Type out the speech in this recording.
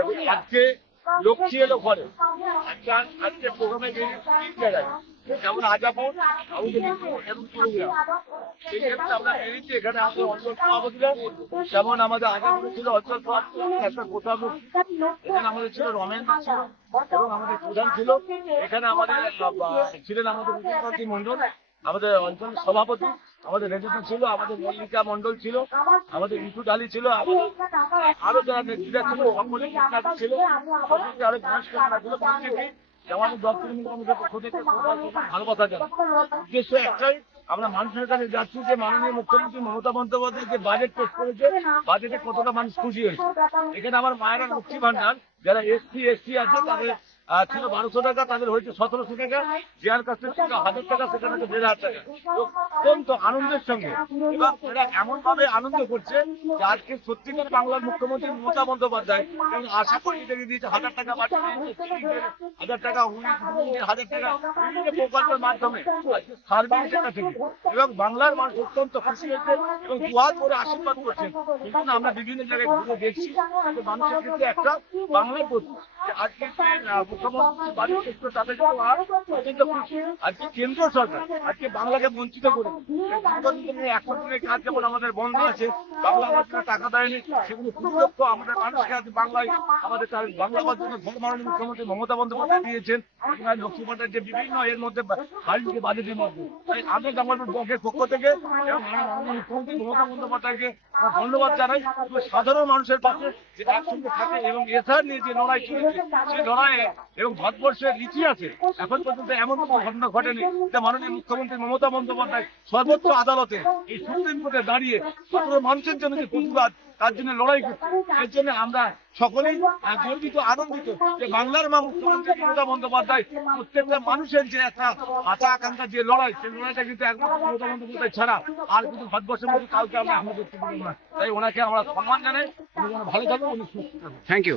এবং আজকে লক্ষ্মী এলো ঘরে। আজকে প্রোগ্রামে তিন জায়গায়, যেমন আজাপুর, এবং পুরুলিয়া। সেই ক্ষেত্রে আমরা বেরিয়েছি। এখানে আমাদের অঞ্চল সভাপতিরা, যেমন আমাদের আজাপুরে ছিল অঞ্চল সভাপতি একটা কোথাও, এখানে আমাদের ছিল রমেন ছিল এবং আমাদের প্রধান ছিল। এখানে আমাদের ছিলেন আমাদের বিজয়কান্তি মন্ডল, আমাদের অঞ্চল সভাপতি, আমাদের রেজিস্ট্রার ছিল, আমাদের মল্লিকা মন্ডল ছিল, আমাদের ঋতু ডালি ছিল, আরো যারা নেতৃত্ব ছিল সকলে ছিল, সকলকে আরো ঘোষণা ছিল। আমাদের 10 কিলোমিটার আমাদের পক্ষ থেকে ভালোবাসা জানাই। উদ্দেশ্য একটাই, আমরা মানুষের কাছে যাচ্ছি যে মাননীয় মুখ্যমন্ত্রী মমতা বন্দ্যোপাধ্যায় যে বাজেট পেশ করেছে, বাজেটে কতটা মানুষ খুশি হয়েছে। এখানে আমার মায়েরা লক্ষ্মী ভান্ডার, যারা এসসি আছে তাদের ছিল 1200 টাকা, তাদের হয়েছে 1700 টাকা, যার কাছে ছিল 1000 টাকা সেখানে 1500 টাকা। অত্যন্ত আনন্দের সঙ্গে, এবং এরা এমন ভাবে আনন্দ করছে যে আজকে সত্যিকার বাংলার মুখ্যমন্ত্রী মমতা বন্দ্যোপাধ্যায় এবং আশা করি দিয়েছে 1000 টাকা বাড়িয়ে 1000 টাকা, 1000 টাকা বিভিন্ন প্রকল্পের মাধ্যমে আজকে সার্ভিস সেটা থেকে, এবং বাংলার মানুষ অত্যন্ত খুশি হয়েছে এবং দুয়ার করে আশীর্বাদ করছেন। এই জন্য আমরা বিভিন্ন জায়গায় ঘুরে দেখছি যে মানুষের ক্ষেত্রে একটা বাংলার প্রতি আজকে মুখ্যমন্ত্রী বাজেট পেশ করে তাদের অত্যন্ত খুশি। আজকে কেন্দ্র সরকার আজকে বাংলাকে বঞ্চিত করে 100 দিনের কাজ যেমন আমাদের বন্ধ আছে, বাংলা ভাষার টাকা দেয়নি, সেগুলো 2 লক্ষ আমাদের মানুষকে আজ বাংলায় আমাদের বাংলা ভাষার জন্য মাননীয় মুখ্যমন্ত্রী মমতা বন্দ্যোপাধ্যায় দিয়েছেন। লক্ষ্মী ভান্ডার যে বিভিন্ন এর মধ্যে হারিয়ে বাজেটের মধ্যে, তাই আমি জামালপুর ব্লকের পক্ষ থেকে এবং মাননীয় মুখ্যমন্ত্রী মমতা বন্দ্যোপাধ্যায়কে ধন্যবাদ জানাই। সাধারণ মানুষের পাশে যে একসঙ্গে থাকে এবং এসআর নিয়ে যে লড়াই চলেছে, সেই লড়াইয়ে এবং ভারতবর্ষের ইতিহাসে এখন পর্যন্ত এমন কোনো ঘটনা ঘটেনি যে মাননীয় মুখ্যমন্ত্রী মমতা বন্দ্যোপাধ্যায় সর্বোচ্চ আদালতে এই সুপ্রিম কোর্টে দাঁড়িয়ে সাধারণ মানুষের জন্য যে প্রতিবাদ, তার জন্য লড়াই করছে। এর জন্য আমরা সকলেই গর্বিত, আনন্দিত যে বাংলার মা মুখ্যমন্ত্রী মমতা বন্দ্যোপাধ্যায় প্রত্যেকটা মানুষের যে একটা আশা আকাঙ্ক্ষা যে লড়াই, সেই লড়াইটা কিন্তু একমাত্র মমতা বন্দ্যোপাধ্যায় ছাড়া আর কিন্তু ভারতবর্ষের মধ্যে কাউকে আমরা করতে পারবো না। তাই ওনাকে আমরা সম্মান জানাই। উনি ভালো থাকুন, উনি সুস্থ থাকুন। Thank you.